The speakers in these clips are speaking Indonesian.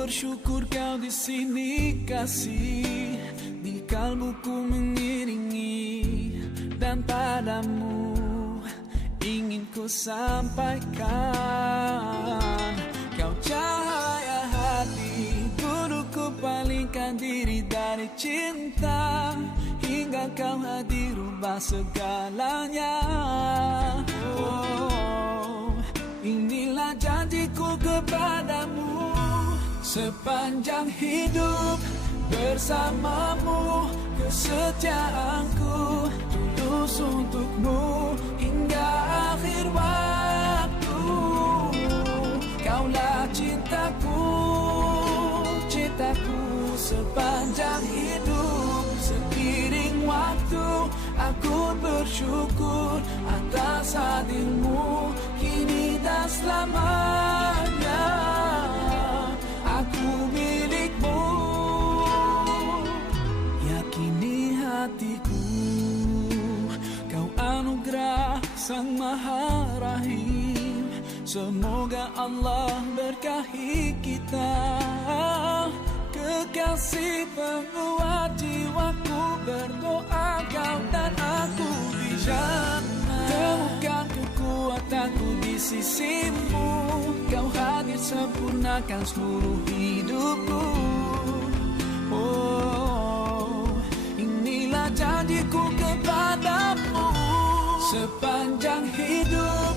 bersyukur kau di sini kasih, di kalbuku mengiringi, dan padamu ingin ku sampaikan. Kau cahaya hati, dulu ku palingkan diri dari cinta, hingga kau hadir rubah segalanya. Oh, inilah janjiku kepadamu, sepanjang hidup bersamamu, kesetiaanku tulus untukmu hingga akhir waktu. Kaulah cintaku, cintaku sepanjang hidup. Seiring waktu aku bersyukur atas hadirmu kini dan selamanya. Aku milikmu, yakini hatiku. Kau anugerah Sang Maha Rahim, semoga Allah berkahi kita. Kekasih penguat jiwaku, berdoa kau dan aku di jannah. Temukan kekuatanku di sisimu, kau hadir sempurnakan seluruh hidupku. Oh, inilah janjiku kepadamu, sepanjang hidup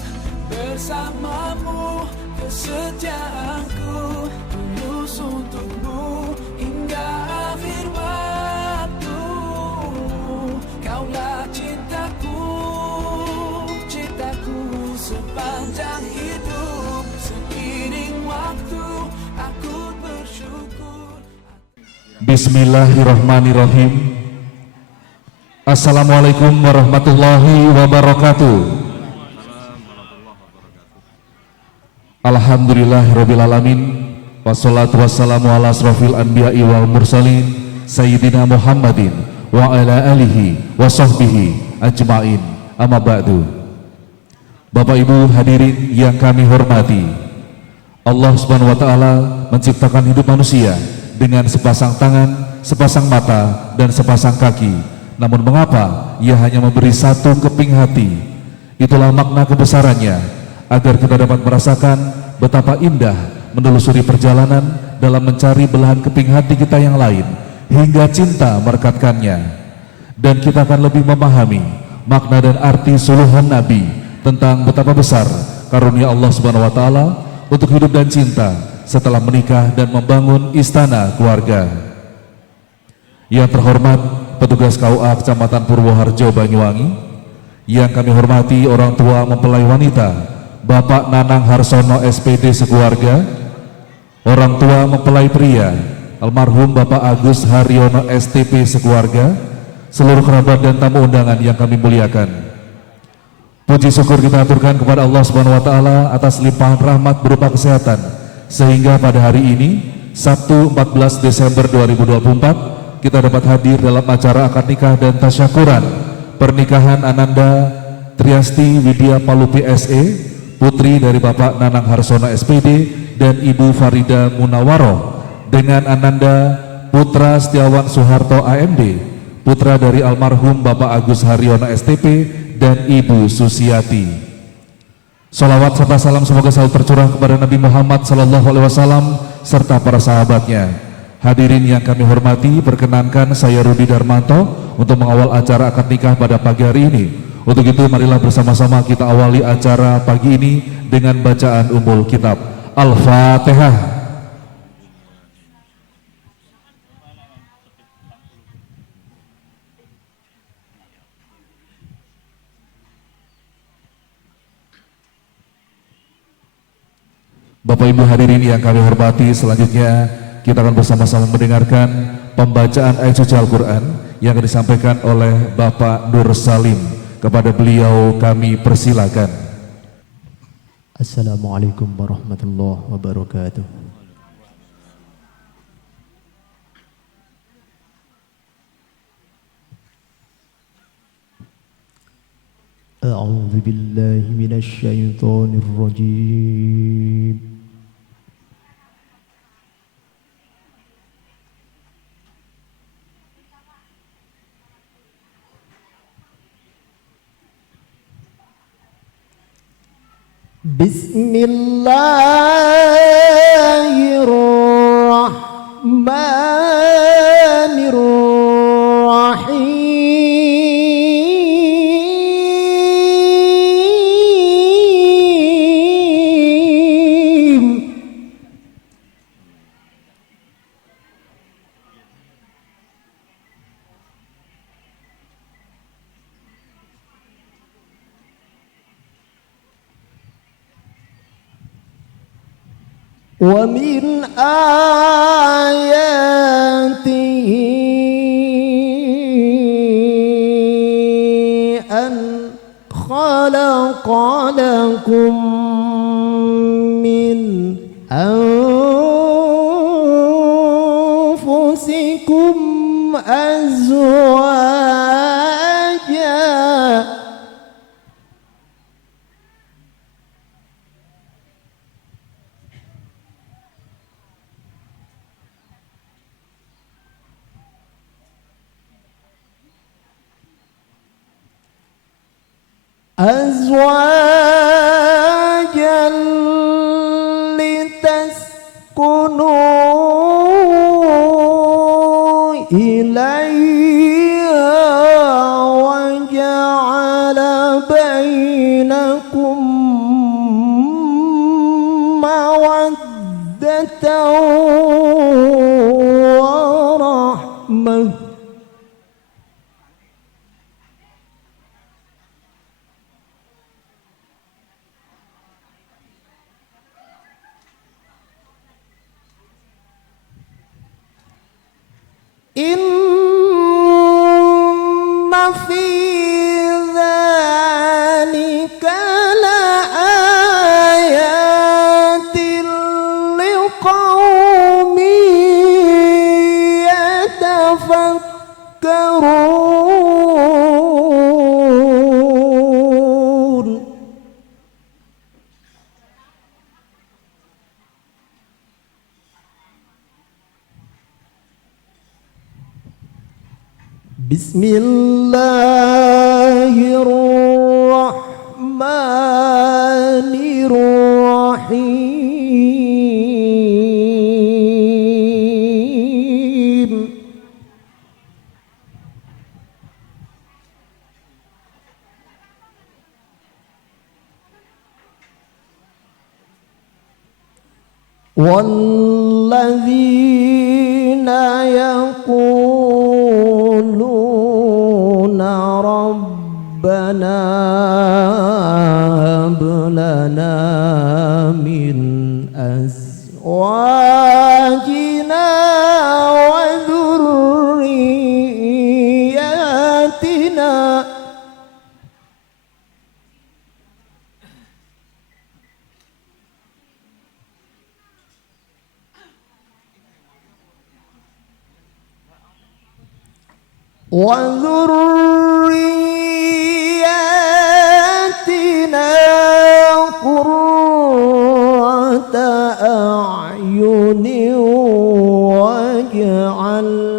bersamamu, kesetiaanku tulus untukmu hingga akhir waktu. Kaulah cintaku, cintaku sepanjang hidup. Seiring waktu aku bersyukur. Bismillahirrahmanirrahim. Assalamualaikum warahmatullahi wabarakatuh. Alhamdulillahirrabbilalamin. Wassalatu wassalamu ala asrafil anbiya'i wal mursalin Sayyidina Muhammadin wa ala alihi wa sahbihi ajma'in. Amma ba'du. Bapak Ibu hadirin yang kami hormati, Allah Subhanahu wa ta'ala menciptakan hidup manusia dengan sepasang tangan, sepasang mata, dan sepasang kaki. Namun mengapa Ia hanya memberi satu keping hati? Itulah makna kebesarannya, agar kita dapat merasakan betapa indah menelusuri perjalanan dalam mencari belahan keping hati kita yang lain, hingga cinta merekatkannya. Dan kita akan lebih memahami makna dan arti suluhan Nabi tentang betapa besar karunia Allah Subhanahu wa ta'ala untuk hidup dan cinta setelah menikah dan membangun istana keluarga. Yang terhormat petugas KUA Kecamatan Purwoharjo Banyuwangi, yang kami hormati orang tua mempelai wanita Bapak Nanang Harsono SPD sekeluarga, orang tua mempelai pria almarhum Bapak Agus Haryono STP sekeluarga, seluruh kerabat dan tamu undangan yang kami muliakan. Puji syukur kita aturkan kepada Allah Subhanahu wa ta'ala atas limpahan rahmat berupa kesehatan, sehingga pada hari ini Sabtu 14 Desember 2024 kita dapat hadir dalam acara akad nikah dan tasyakuran pernikahan Ananda Triasti Widya Palupi SE, putri dari Bapak Nanang Harsono SPD dan Ibu Farida Munawaroh, dengan Ananda Putra Setiawan Soeharto AMD, putra dari almarhum Bapak Agus Haryono STP dan Ibu Susiati. Salawat serta salam semoga selalu tercurah kepada Nabi Muhammad SAW serta para sahabatnya. Hadirin yang kami hormati, perkenankan saya Rudi Darmanto untuk mengawal acara akad nikah pada pagi hari ini. Untuk itu marilah bersama-sama kita awali acara pagi ini dengan bacaan Ummul Kitab Al-Fatihah. Bapak Ibu hadirin yang kami hormati, selanjutnya kita akan bersama-sama mendengarkan pembacaan ayat suci Al-Quran yang akan disampaikan oleh Bapak Nur Salim. Kepada beliau kami persilakan. Assalamualaikum warahmatullahi wabarakatuh. A'udzu billahi minasy syaithanir rajim. Bismillahirrahmanirrahim. ومن آياته أن خلق لكم من أنفسكم أزواجا أزواجا لتسكنوا إليها وجعل بينكم مودة ورحمة إن في ذلك لآيات لقوم يتفكرون بسم الله الرحمن الرحيم والذين يقولون ربنا هب لنا من أزواجنا وذرياتنا وذرياتنا قرة أعين واجعلنا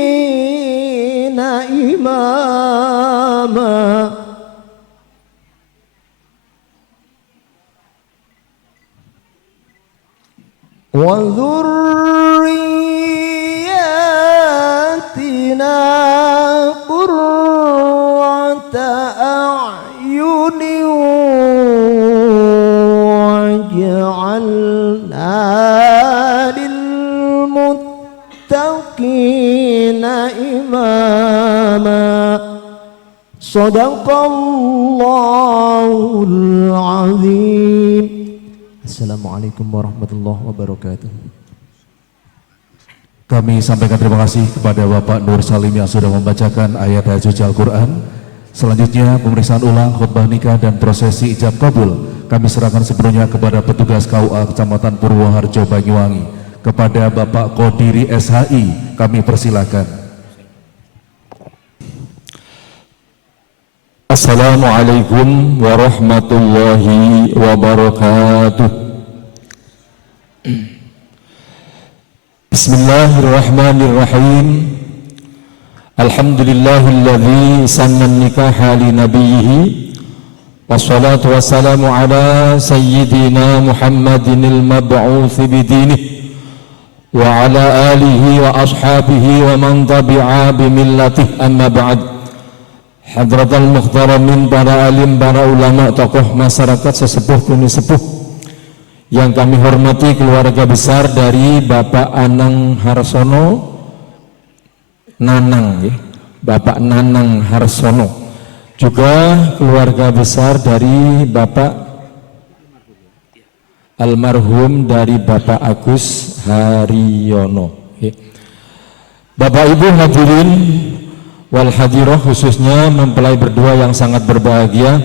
للمتقين إماما وذرياتنا قرة أعين واجعلنا للمتقين إماما صدق الله العظيم. Assalamualaikum warahmatullahi wabarakatuh. Kami sampaikan terima kasih kepada Bapak Nur Salim yang sudah membacakan ayat-ayat suci Al-Quran. Selanjutnya pemeriksaan ulang khutbah nikah dan prosesi ijab kabul kami serahkan sepenuhnya kepada petugas KUA Kecamatan Purwoharjo Banyuwangi. Kepada Bapak Qodiri SHI kami persilakan. Assalamualaikum warahmatullahi wabarakatuh. Bismillahirrahmanirrahim. Alhamdulillahilladzi sannan nikaha li nabiyhi wassalatu wassalamu ala sayyidina Muhammadinil mab'uuthi bidinihi wa ala alihi wa ashabihi wa man tabi'a bimillatih amma ba'd. Hadratal muhtaramin, para alim, para ulama, tokoh masyarakat, sesepuh kuni sepuh yang kami hormati, keluarga besar dari Bapak Anang Harsono Nanang ya. Bapak Nanang Harsono, juga keluarga besar dari Bapak almarhum dari Bapak Agus Haryono ya. Bapak Ibu hadirin wal hadirah, khususnya mempelai berdua yang sangat berbahagia,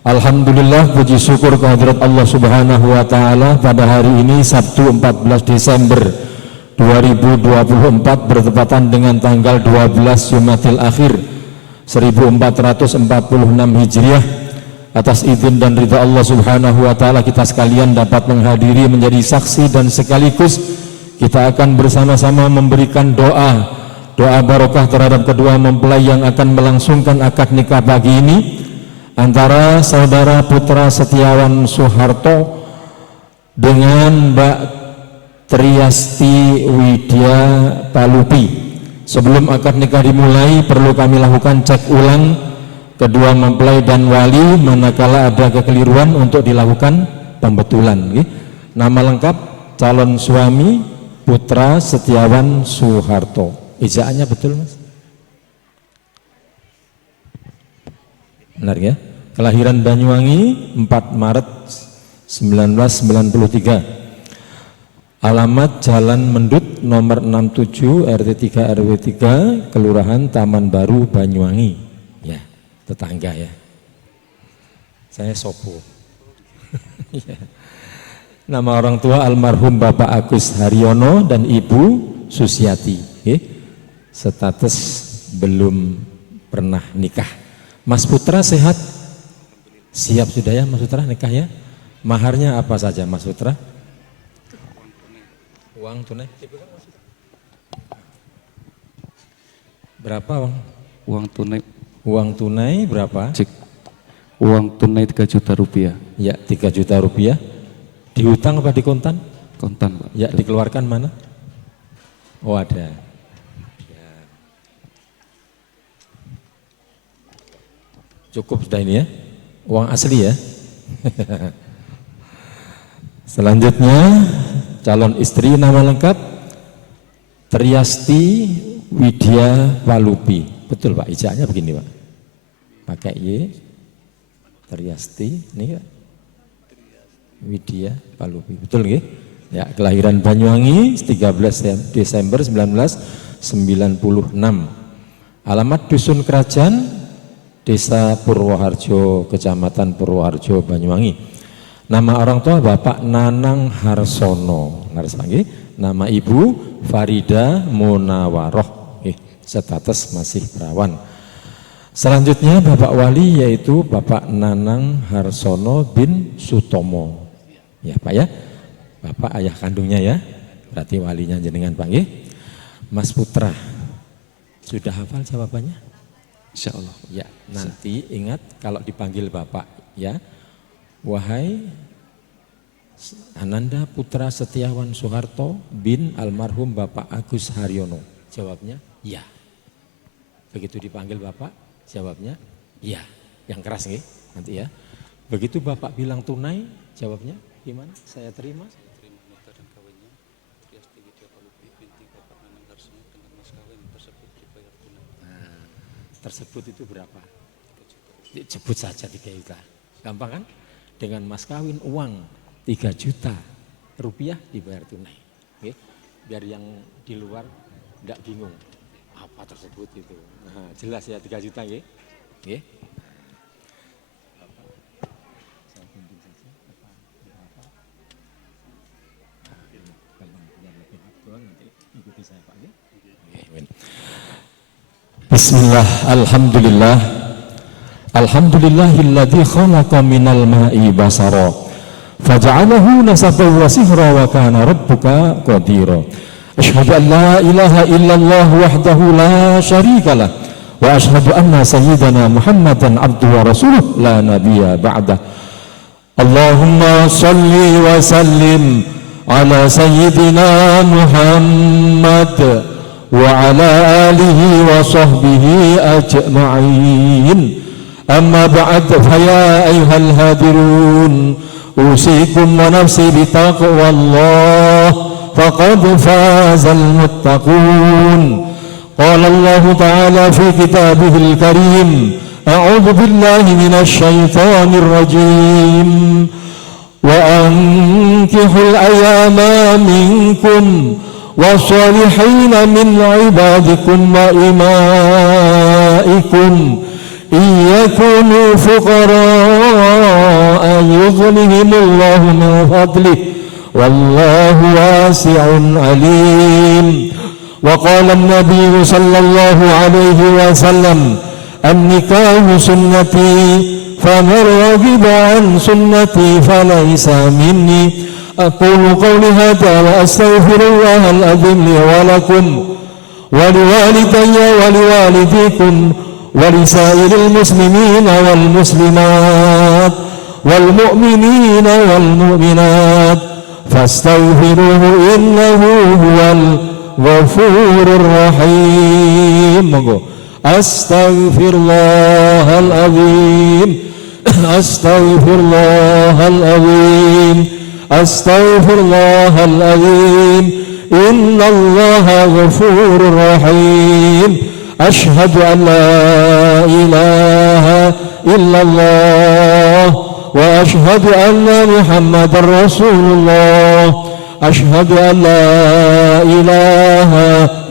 alhamdulillah, puji syukur kehadirat Allah Subhanahu wa taala, pada hari ini Sabtu 14 Desember 2024 bertepatan dengan tanggal 12 Jumadil Akhir 1446 Hijriah. Atas izin dan ridha Allah Subhanahu wa taala, kita sekalian dapat menghadiri menjadi saksi dan sekaligus kita akan bersama-sama memberikan doa barokah terhadap kedua mempelai yang akan melangsungkan akad nikah pagi ini antara saudara Putra Setiawan Soeharto dengan Mbak Triasti Widya Palupi. Sebelum akad nikah dimulai, perlu kami lakukan cek ulang kedua mempelai dan wali, manakala ada kekeliruan untuk dilakukan pembetulan. Nama lengkap calon suami Putra Setiawan Soeharto. Ijaannya betul, Mas? Benar ya? Kelahiran Banyuwangi 4 Maret 1993. Alamat Jalan Mendut nomor 67 RT 3 RW 3 Kelurahan Taman Baru Banyuwangi. Ya, tetangga ya. Saya Sopo. Ya. Nama orang tua almarhum Bapak Agus Haryono dan Ibu Susiati. Status belum pernah nikah. Mas Putra sehat? Siap sudah ya Mas Putra nikah ya? Maharnya apa saja Mas Putra? Uang tunai? Berapa uang? Uang tunai berapa? Cek. Uang tunai 3 juta rupiah. Ya, 3 juta rupiah. Dihutang apa dikontan? Kontan, Pak. Ya, dikeluarkan mana? Oh, ada. Ya. Cukup sudah ini ya. Uang asli ya. Selanjutnya calon istri nama lengkap Triasti Widya Palupi. Betul Pak, ijaannya begini Pak. Pakai Y. Triasti ini ya. Widya Palupi. Betul nggih? Ya, kelahiran Banyuwangi 13 Desember 1996. Alamat Dusun Kerajaan, Desa Purwoharjo, Kecamatan Purwoharjo, Banyuwangi. Nama orang tua Bapak Nanang Harsono, nama Ibu Farida Munawaroh, status masih perawan. Selanjutnya Bapak Wali yaitu Bapak Nanang Harsono bin Sutomo. Ya Pak ya, Bapak ayah kandungnya ya, berarti walinya jenengan Pak. Mas Putra, sudah hafal jawabannya? Insya Allah. Ya, nanti ingat kalau dipanggil Bapak ya. Wahai Ananda Putra Setiawan Soeharto bin almarhum Bapak Agus Haryono. Jawabnya ya. Begitu dipanggil Bapak, jawabnya ya. Yang keras nih nanti ya. Begitu Bapak bilang tunai, jawabnya gimana? Saya terima. Saya terima nota dan kawinnya Triasti Widya Palupi binti Bapak Nanang Harsono dengan mas kawin tersebut dibayar tunai. Nah, tersebut itu berapa? Sebut saja 3 juta. Gampang kan? Dengan mas kawin uang 3 juta rupiah dibayar tunai. Oke? Biar yang di luar enggak bingung apa tersebut itu. Nah, jelas ya 3 juta nggih. Nggih. Bismillah, alhamdulillah. Alhamdulillahilladzi khalaqa minal ma'i basara faja'alahu nasaban wa sihra wa kana rabbuka qadira. أشهد أن لا إله إلا الله وحده لا شريك له وأشهد أن سيدنا محمدا عبده ورسوله لا نبي بعده اللهم صل وسلم على سيدنا محمد وعلى آله وصحبه أجمعين أما بعد فيا أيها الهادرون أوصيكم ونفسي بتقوى الله فقد فاز المتقون قال الله تعالى في كتابه الكريم أعوذ بالله من الشيطان الرجيم وأنكحوا الأيام منكم والصالحين من عبادكم وإمائكم إن يكونوا فقراء يغنهم الله من فضله والله واسع عليم وقال النبي صلى الله عليه وسلم النكاح سنتي فمن رغب عن سنتي فليس مني أقول قولي هذا وأستغفر الله العظيم لي ولكم ولوالدي ولوالديكم ولسائر المسلمين والمسلمات والمؤمنين والمؤمنات فاستغفروه إنه هو الغفور الرحيم أستغفر الله العظيم أستغفر الله العظيم أستغفر الله العظيم إن الله غفور رحيم أشهد أن لا إله إلا الله وأشهد أن محمدا رسول الله أشهد أن لا إله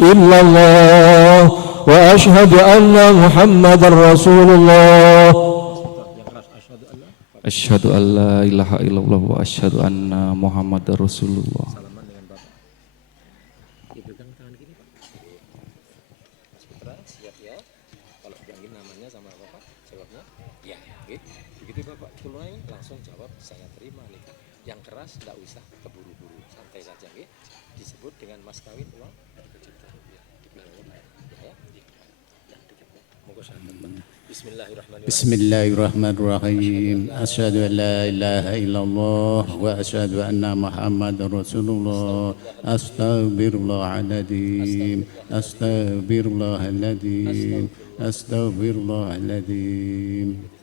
إلا الله وأشهد أن محمدا رسول الله أشهد أن لا إله إلا الله وأشهد أن محمد رسول الله. Langsung jawab saya terima nikah. Yang keras tidak usah keburu-buru, santai saja, disebut dengan mas kawin uang 1 juta rupiah. Bismillahirrahmanirrahim. Asyhadu an la ilaha illallah wa asyhadu anna Muhammadar Rasulullah. Astaghfirullahaladzim. Astaghfirullahaladzim. Astaghfirullahaladzim.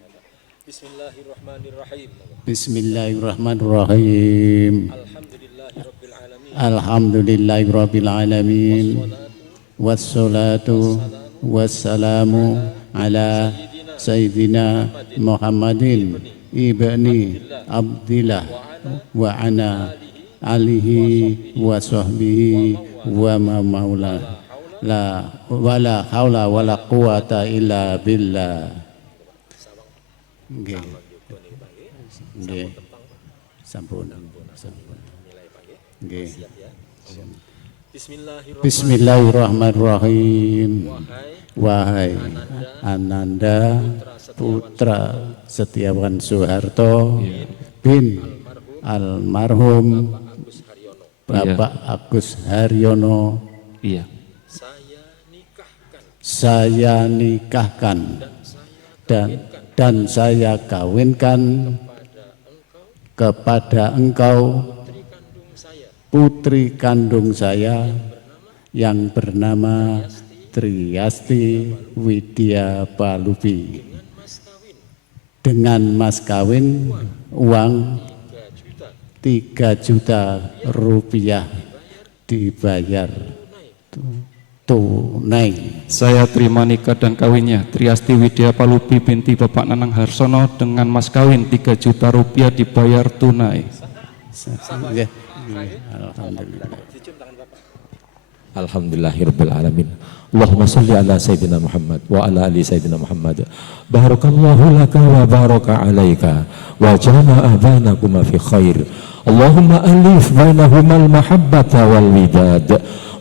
Bismillahirrahmanirrahim. Bismillahirrahmanirrahim. Alhamdulillahirabbil alamin. Wassalatu wassalamu ala sayyidina Muhammadin ibni Abdillah wa ana alihi wa sahbihi wa maula la wala haula wala quwata illa billah. Nggih. Nggih. Sampun. Nggih. Bismillahirrahmanirrahim. Wahai Ananda putra Setiawan Soeharto bin almarhum Bapak Agus Haryono, Iya. saya nikahkan dan saya kawinkan kepada engkau putri kandung saya yang bernama Triasti Widya Palupi dengan mas kawin uang 3 juta rupiah dibayar tunai. Saya terima nikah dan kawinnya Triasti Widya Palupi binti Bapak Nanang Harsono dengan mas kawin 3 juta rupiah dibayar tunai. Alhamdulillah. Alhamdulillahirabbil alamin. Allahumma shalli ala sayyidina Muhammad wa ala ali sayyidina Muhammad. Barakallahu laka wa baraka alaika wa jama'a bainakuma fi khair. Allahumma alif bainahumal mahabbata wal widad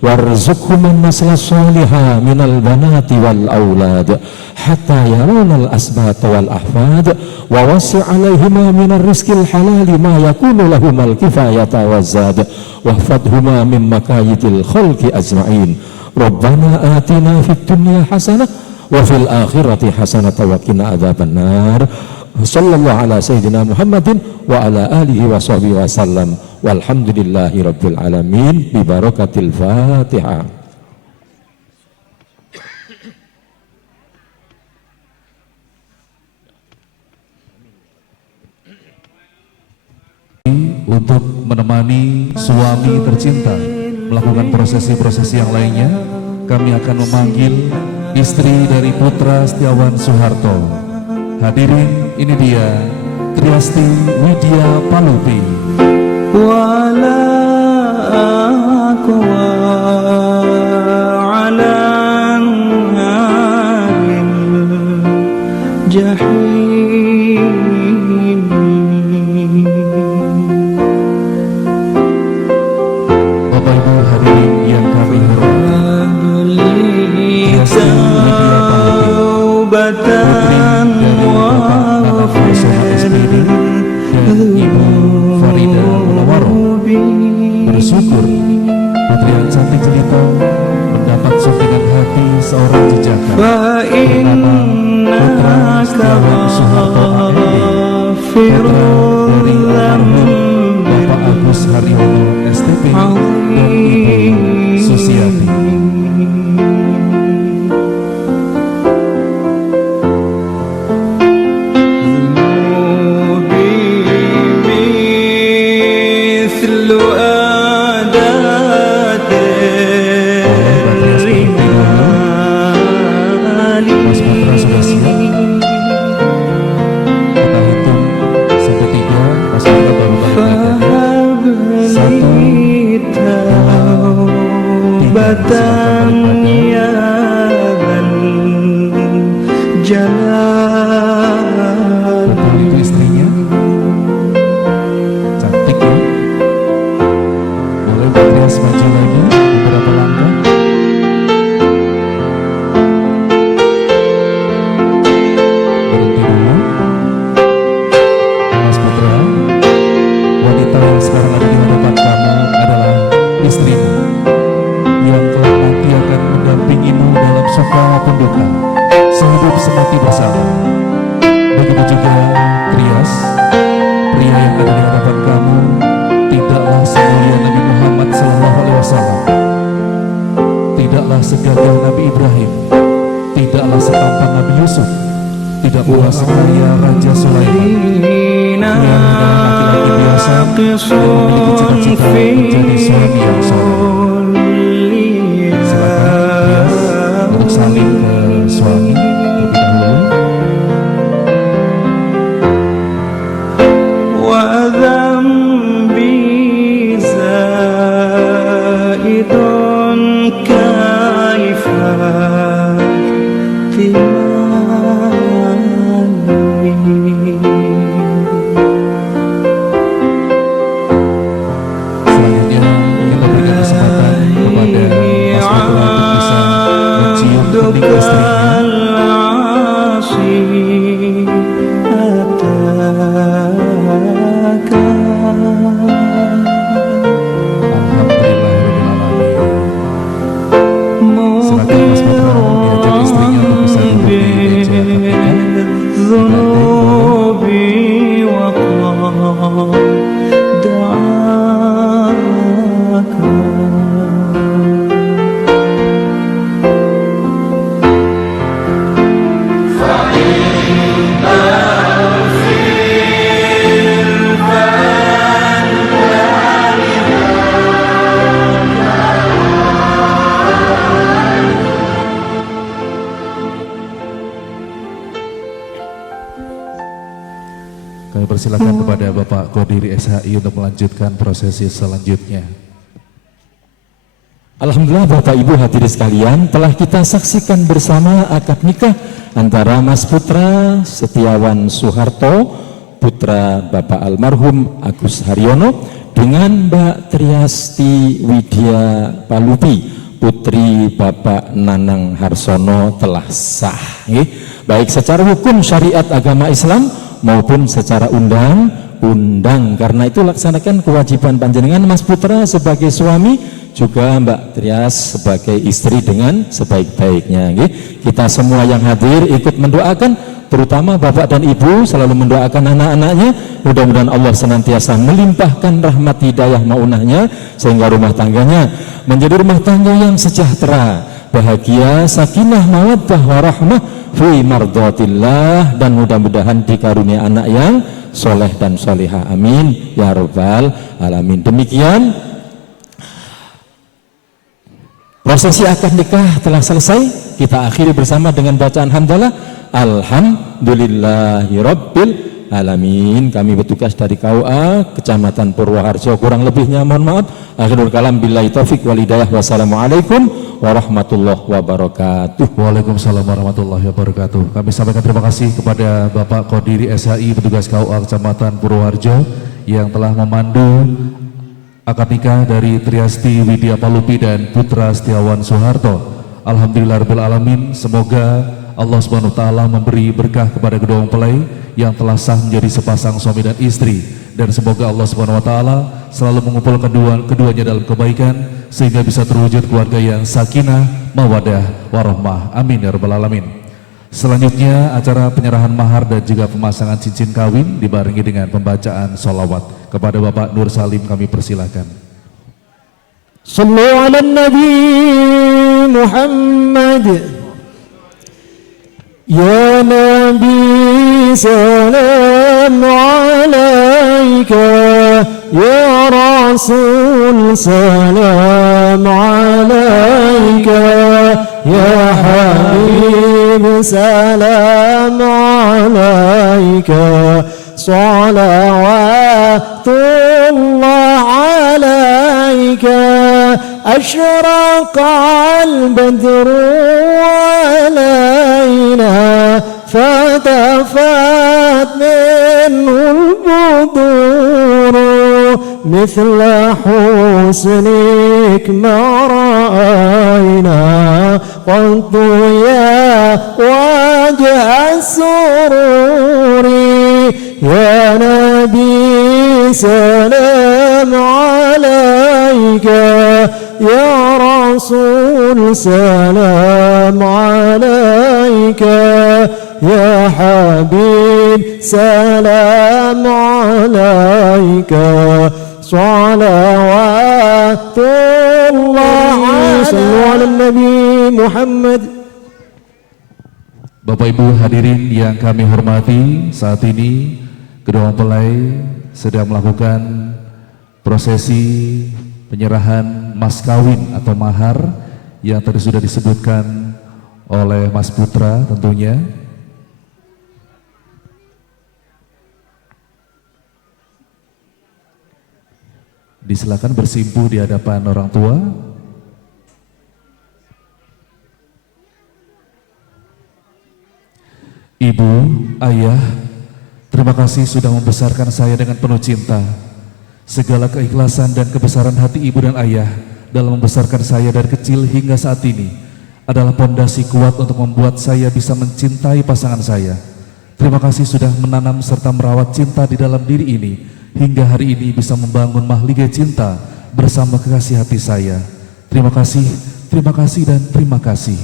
warzuqhum an-nasla salihah minal banati wal aulad hatta yarawna al-asbat wal ahfad wa wasi' alaihima minar rizqil halali ma yakunu lahumal kifayata wazad wahfadhuma min makayidil khalqi ajma'in Rabbana atina fid dunya hasanah wa fil akhirati hasanah wa qina adzabannar. Sallallahu ala sayyidina Muhammadin wa ala alihi wa sahbihi wa sallam walhamdulillahi rabbil alamin bi barakatil Fatihah. Untuk menemani suami tercinta melakukan prosesi-prosesi yang lainnya, kami akan memanggil istri dari putra Setiawan Soeharto. Hadirin, ini dia Triasti Widya Palupi. Wala aqwa ala nharil jahim. Bapak Ibu hadirin yang kami hormati, Triasti Widya Palupi, putri dari Bapak Nana Faisal SPD dan Ibu Farida Munawaroh, bersyukur putri yang cantik jelita mendapat suntikan hati seorang jejaka bernama putra Setiawan Soeharto AMD, putra dari almarhum Bapak Agus Haryono STP dan Ibu Susiati. Betul itu istrinya, cantik ya. Boleh Mbak Trias maju lagi beberapa langkah. Berhenti dulu. Mas Putra, wanita yang sekarang ada di hadapan kamu adalah istrimu yang kelak nanti akan mendampingimu dalam suka maupun duka, sehidup semati bersama. Begitu juga Trias, pria yang ada di hadapan kamu tidaklah semulia Nabi Muhammad SAW, tidaklah segagah Nabi Ibrahim, tidaklah setampan Nabi Yusuf, tidak pula sekaya Raja Sulaiman. Ia adalah laki-laki biasa yang memiliki cita-cita menjadi suami yang soleh. Silakan Trias untuk saling ke suami terlebih dahulu. Selanjutnya kita berikan kesempatan kepada Mas Putra untuk bisa mencium kening istrinya. Alhamdulillahirrahmanirrahim. Silakan Mas Putra diajak istrinya untuk bisa duduk di meja pernikahan. Kami persilakan kepada Bapak Qodiri SHI untuk melanjutkan prosesi selanjutnya. Alhamdulillah Bapak Ibu hadirin sekalian, telah kita saksikan bersama akad nikah antara Mas Putra Setiawan Soeharto, putra Bapak almarhum Agus Haryono, dengan Mbak Triasti Widya Palupi, putri Bapak Nanang Harsono telah sah. Baik secara hukum syariat agama Islam maupun secara undang-undang. Karena itu laksanakan kewajiban panjenengan Mas Putra sebagai suami, juga Mbak Trias sebagai istri dengan sebaik-baiknya. Kita semua yang hadir ikut mendoakan, terutama Bapak dan Ibu selalu mendoakan anak-anaknya, mudah-mudahan Allah senantiasa melimpahkan rahmat hidayah maunahnya sehingga rumah tangganya menjadi rumah tangga yang sejahtera, bahagia, sakinah, mawaddah, warahmah fi mardhatillah, dan mudah-mudahan dikarunia anak yang soleh dan solehah, amin ya rabbal alamin. Demikian prosesi akad nikah telah selesai, kita akhiri bersama dengan bacaan hamdalah. Alhamdulillahirabbil alamin. Kami bertugas dari KUA Kecamatan Purwoharjo, kurang lebihnya mohon maaf. Akhirul kalam billahi taufik wal hidayah. Wassalamualaikum warahmatullahi wabarakatuh. Waalaikumsalam warahmatullahi wabarakatuh. Kami sampaikan terima kasih kepada Bapak Qodiri SHI petugas KUA Kecamatan Purwoharjo yang telah memandu akad nikah dari Triasti Widya Palupi dan Putra Setiawan Soeharto. Alhamdulillahirabbil alamin. Semoga Allah Subhanahu wa taala memberi berkah kepada kedua mempelai yang telah sah menjadi sepasang suami dan istri, dan semoga Allah Subhanahu wa taala selalu mengumpulkan keduanya dalam kebaikan sehingga bisa terwujud keluarga yang sakinah, mawadah, warahmah. Amin ya rabbal alamin. Selanjutnya acara penyerahan mahar dan juga pemasangan cincin kawin dibarengi dengan pembacaan sholawat. Kepada Bapak Nur Salim kami persilahkan. Sallu ala Nabi Muhammad. Ya Nabi salam alaika, Ya Rasul salam alaika, Ya Habib salam alaika, salawatullah alaika, asyraqal badru علينا فتفات منه البدور مثل حسنك ما رأينا قلت يا وجه السرور يا نبي سلام عليك يا رسول سلام عليك يا حبيب سلام عليك صلوات الله على النبي محمد. Bapak Ibu hadirin yang kami hormati, saat ini kedua mempelai sedang melakukan prosesi penyerahan mas kawin atau mahar yang tadi sudah disebutkan oleh Mas Putra tentunya. Disilakan bersimpuh di hadapan orang tua. Ibu, ayah, terima kasih sudah membesarkan saya dengan penuh cinta. Segala keikhlasan dan kebesaran hati ibu dan ayah dalam membesarkan saya dari kecil hingga saat ini adalah pondasi kuat untuk membuat saya bisa mencintai pasangan saya. Terima kasih sudah menanam serta merawat cinta di dalam diri ini hingga hari ini bisa membangun mahligai cinta bersama kekasih hati saya. Terima kasih, dan terima kasih.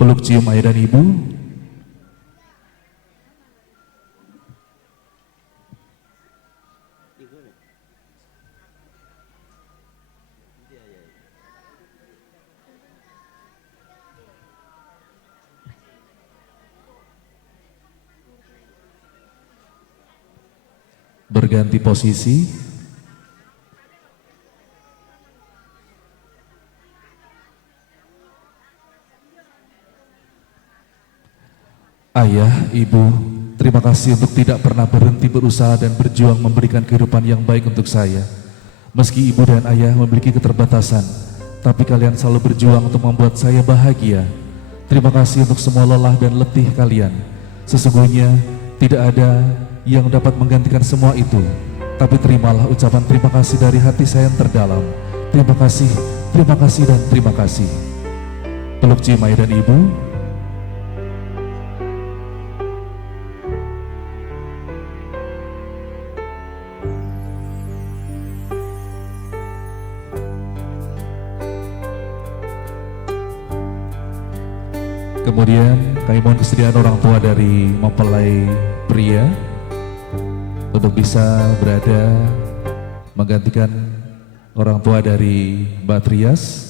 Peluk cium ayah dan ibu. Berganti posisi. Ayah, ibu, terima kasih untuk tidak pernah berhenti berusaha dan berjuang memberikan kehidupan yang baik untuk saya. Meski ibu dan ayah memiliki keterbatasan, tapi kalian selalu berjuang untuk membuat saya bahagia. Terima kasih untuk semua lelah dan letih kalian. Sesungguhnya tidak ada yang dapat menggantikan semua itu. tapi terimalah ucapan terima kasih dari hati saya yang terdalam. Terima kasih, dan terima kasih. Peluk Cimai dan Ibu. Kemudian kami mohon kesediaan orang tua dari mempelai pria untuk bisa berada menggantikan orang tua dari Mbak Trias.